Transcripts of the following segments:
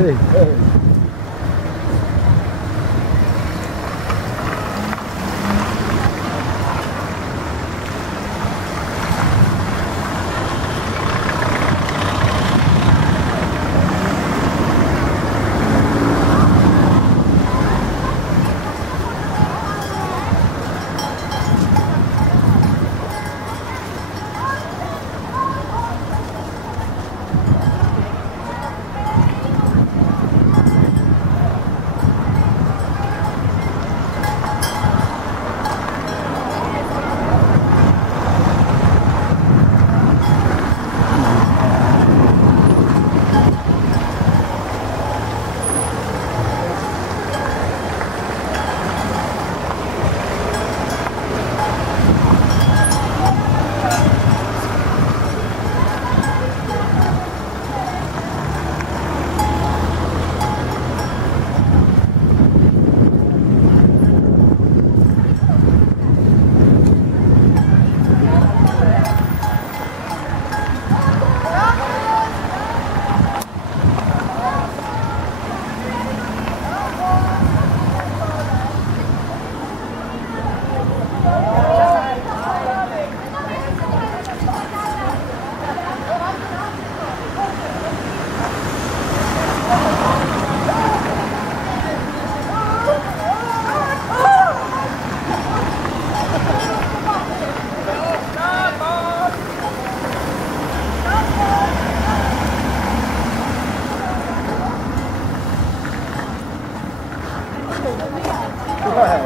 Hey, hey.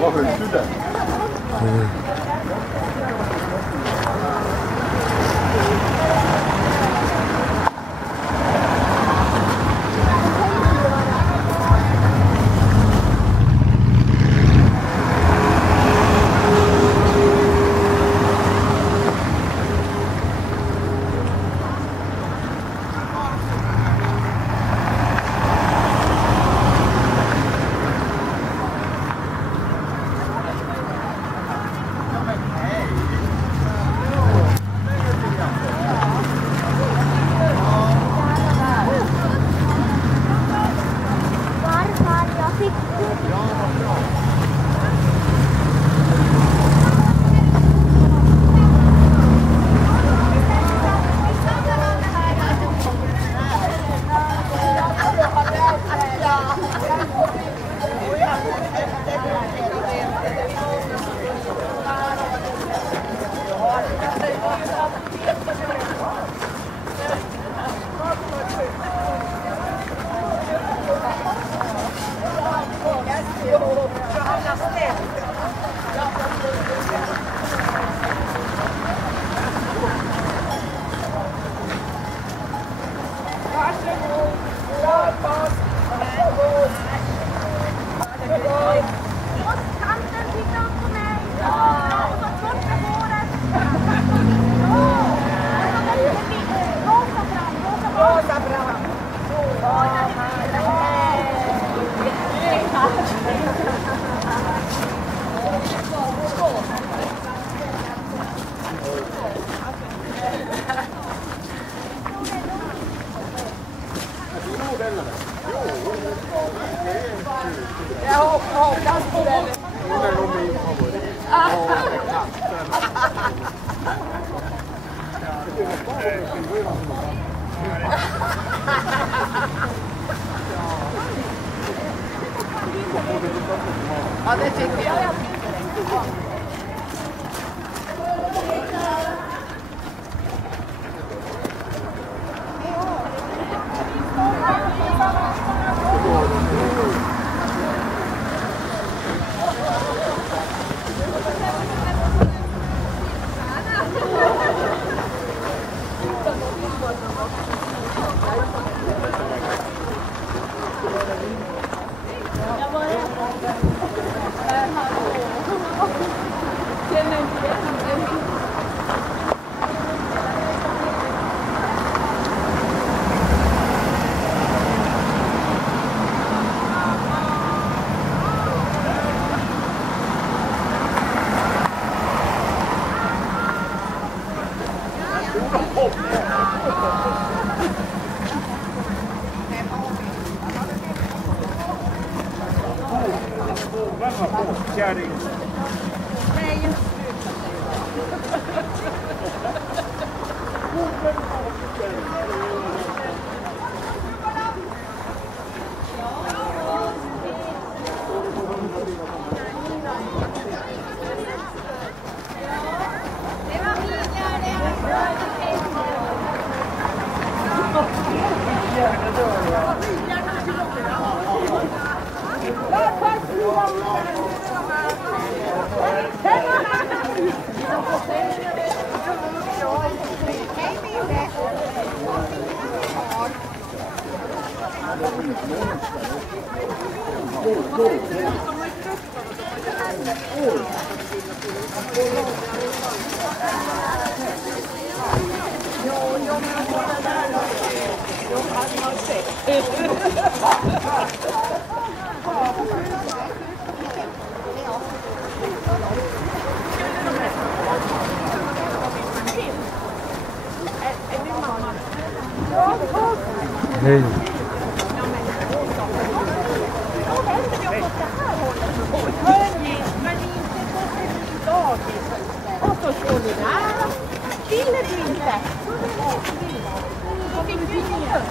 Varför är du där? Jag hoppas på det. Hon är nog min favorit. Ja, det tycker jag. Hej. Och så står du där. Ville du inte? Då fick du inget.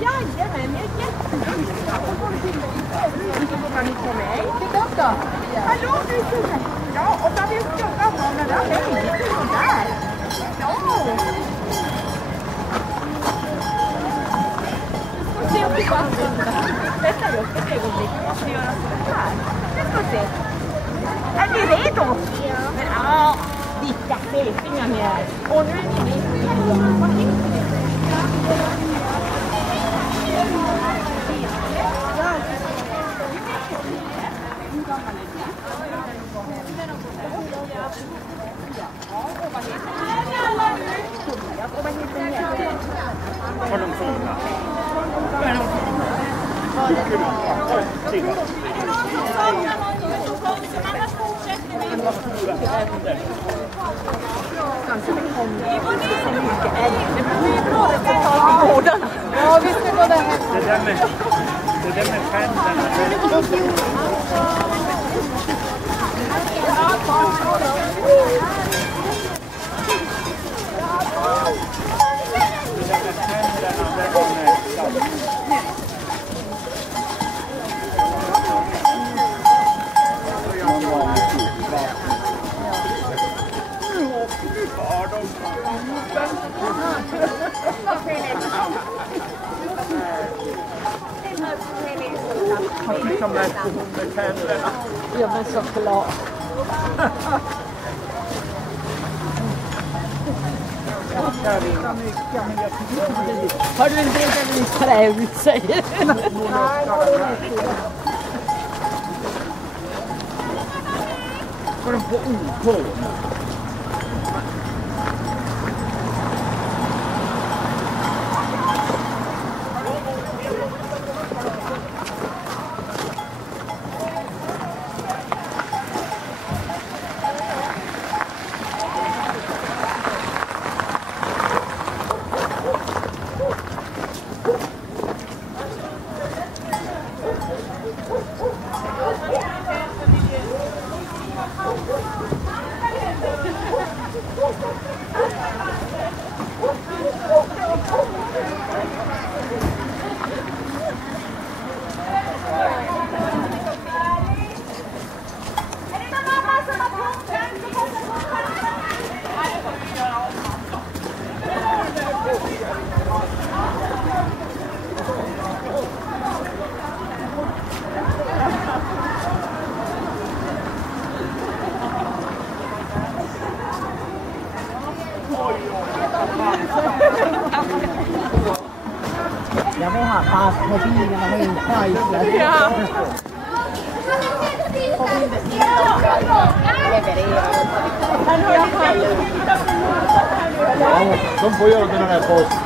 Jajamän, jag är jättenöjd. Kan ni få mig? Titta. Hallå, du är så. Ja, och så har vi gjort gamla där. Hej, där. Ja. Se om vi får använda. Detta är upp ett ögonblick. Jag ska göra så här. Det ska vi se. Är ni redo? Ja. Men ja, vilka felfingar ni är. Och nu är ni redo. Har de sådana? Vad är de Kanske det kommer så mycket älg. Det blir bra resultat i gårdarna. Ja, visst är det här. Det där med fänderna. Som är med tänderna. Ja, men såklart. Har du en bild där du trä ut sig? Får de på OK? Jag vill ha fast på bilen och ha in pajsar. Ja. De får göra den här posten.